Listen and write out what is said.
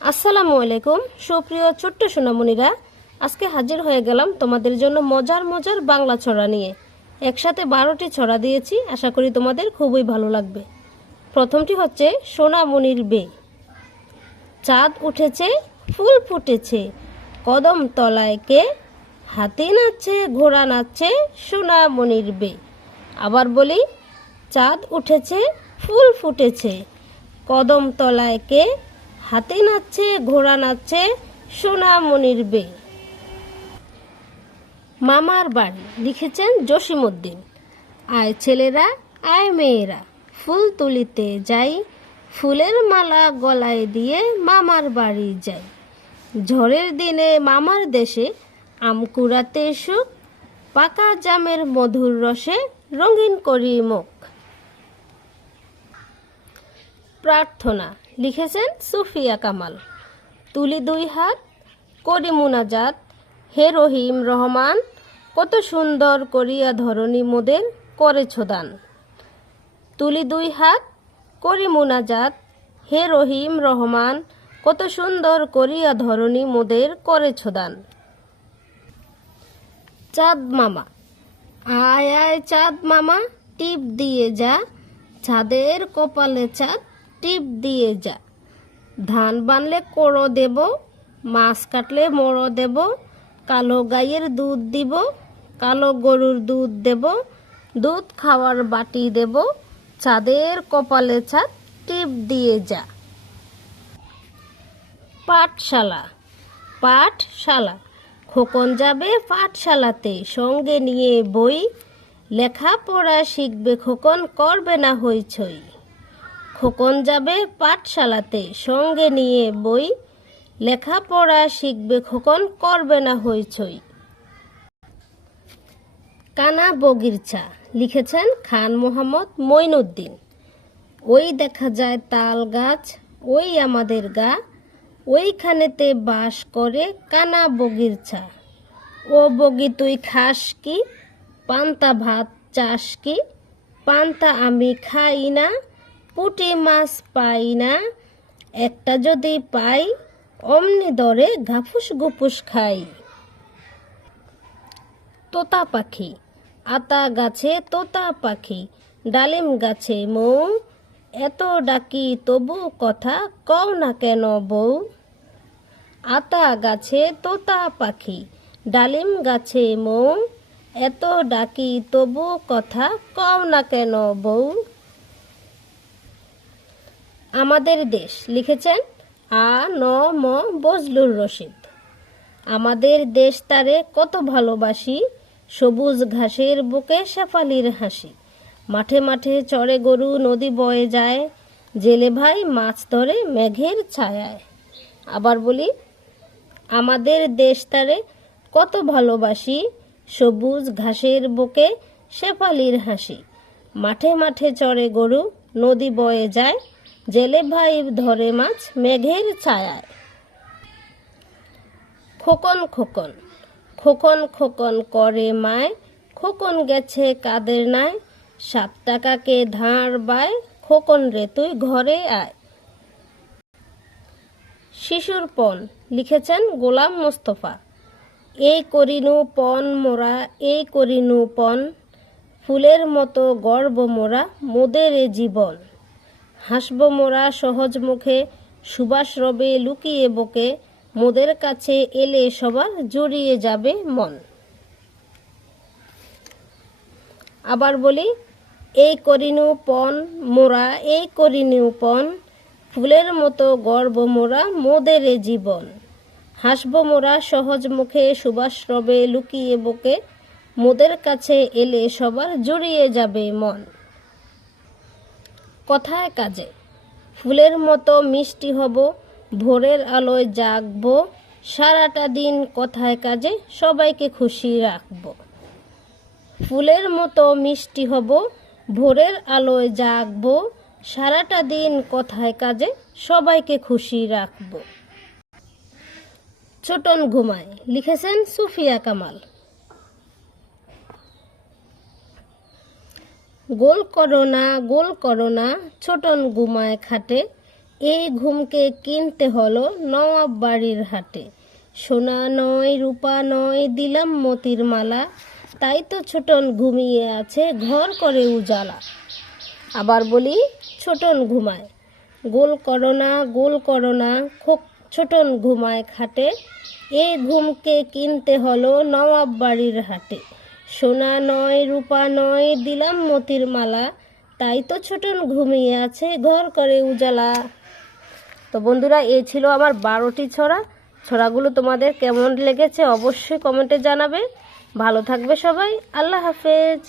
আসসালামু আলাইকুম সুপ্রিয় ছোট্ট সোনামণিরা, আজকে হাজির হয়ে গেলাম তোমাদের জন্য মজার মজার বাংলা ছড়া নিয়ে। একসাথে 12টি ছড়া দিয়েছি, আশা করি তোমাদের খুবই ভালো লাগবে। প্রথমটি হচ্ছে সোনামণির বে। চাঁদ উঠেছে, ফুল ফুটেছে, কদম তলায় কে, হাতি নাচছে, ঘোড়া নাচছে, সোনামণির বে। আবার বলি, চাঁদ উঠেছে, ফুল ফুটেছে, কদম তলায় কে, হাতি নাচছে, ঘোড়া নাচছে, সোনামণির বে। মামার বাড়ি, লিখেছেন জসিমউদ্দিন। আয় ছেলেরা, আয় মেয়েরা, ফুল তুলিতে যাই, ফুলের মালা গলায় দিয়ে মামার বাড়ি যাই। ঝড়ের দিনে মামার দেশে আম কুড়াতে সুখ, পাকা জামের মধুর রসে রঙিন করি মুখ। প্রার্থনা, লিখেছেন সুফিয়া কামাল। তুলি দুই হাত, করি মুনাজাত, হে রহিম রহমান, কত সুন্দর করিয়া ধরণী মোদের করেছ দান। তুলি দুই হাত, করি মুনাজাত, হে রহিম রহমান, কত সুন্দর করিয়া ধরণী মোদের করেছ দান। চাঁদ মামা, আয় আয় চাঁদ মামা, টিপ দিয়ে যা, চাঁদের কপালে চাঁদ টিপ দিয়ে যা। ধান বানলে কোড়ো দেব, মাছ কাটলে মোড়ো দেব, কালো গাইয়ের দুধ দিব, কালো গরুর দুধ দেব, দুধ খাওয়ার বাটি দেব, চাঁদের কপালে চাঁদ টিপ দিয়ে যা। পাঠশালা, পাঠশালা, খোকন যাবে পাঠশালাতে, সঙ্গে নিয়ে বই, লেখাপড়া শিখবে খোকন, করবে না হইচই। খোকন যাবে পাঠশালাতে, সঙ্গে নিয়ে বই, লেখাপড়া শিখবে খোকন, করবে না হইচই। কানা বগিরচা, লিখেছেন খান মোহাম্মদ মঈনুদ্দিন। ওই দেখা যায় তাল গাছ, ওই আমাদের গা, ওইখানেতে বাস করে কানা বগিরচা। ও বগি তুই খাস কি, পান্তা ভাত চাস কি, পান্তা আমি খাই না, পুঁটি মাছ পাই না, একটা যদি পাই অমনি দরে ঘাফুস গুপুস খাই। তোতা পাখি, আতা গাছে তোতা পাখি, ডালিম গাছে মৌ, এত ডাকি তবু কথা কও না কেন বউ। আতা গাছে তোতা পাখি, ডালিম গাছে মৌ, এত ডাকি তবু কথা কও না কেন বউ। আমাদের দেশ, লিখেছেন আ ন ম বজলুর রশিদ। আমাদের দেশ তারে কত ভালোবাসি, সবুজ ঘাসের বুকে শেফালির হাসি। মাঠে মাঠে চড়ে গরু, নদী বয়ে যায়, জেলে ভাই মাছ ধরে মেঘের ছায়ায়। আবার বলি, আমাদের দেশ তারে কত ভালোবাসি, সবুজ ঘাসের বুকে শেফালির হাসি। মাঠে মাঠে চড়ে গরু, নদী বয়ে যায়, জেলে ভাই ধরে মাছ মেঘের ছায়ায়। খোকন খোকন, খোকন খোকন করে মায়, খোকন গেছে কাদের নাই, 7 টাকাকে ধার বায়, খোকন রে তুই ঘরে আয়। শিশুর পণ, লিখেছেন গোলাম মোস্তফা। এই করিনু পণ মোরা, এই করিনু পণ, ফুলের মতো গর্ব মোরা, মোদের এ জীবন। হাসব মোরা সহজ মুখে, সুবাস রবে লুকিয়ে বুকে, মোদের কাছে এলে সবার জড়িয়ে যাবে মন। আবার বলি, এই করিনু পণ মোরা, এই করিনু পণ, ফুলের মতো গর্ব মোরা, মোদের এ জীবন। হাসব মোরা সহজ মুখে, সুবাস রবে লুকিয়ে বুকে, মোদের কাছে এলে সবার জড়িয়ে যাবে মন। কথায় কাজে, ফুলের মতো মিষ্টি হব, ভোরের আলোয় জাগব, সারাটা দিন কথায় কাজে সবাইকে খুশি রাখব। ফুলের মতো মিষ্টি হব, ভোরের আলোয় জাগব, সারাটা দিন কথায় কাজে সবাইকে খুশি রাখব। ছোটন ঘুমায়, লিখেছেন সুফিয়া কামাল। গোল করোনা গোল করোনা, ছোটন ঘুমায় খাটে, এই ঘুমকে কিনতে হলো নবাব বাড়ির হাটে। সোনা নয় রূপা নয় দিলাম মতির মালা, তাই তো ছোটন ঘুমিয়ে আছে ঘর করে উজালা। আবার বলি, ছোটন ঘুমায় গোল করো না ছোটন ঘুমায় খাটে। এই ঘুমকে কিনতে হলো নবাব বাড়ির হাটে। সোনা নয় রূপা নয় দিলাম মতির মালা, তাই তো ছোটন ঘুমিয়ে আছে ঘর করে উজালা। তো বন্ধুরা, এই ছিল আমার 12টি ছড়া। ছড়াগুলো তোমাদের কেমন লেগেছে অবশ্যই কমেন্টে জানাবে। ভালো থাকবে সবাই। আল্লাহ হাফেজ।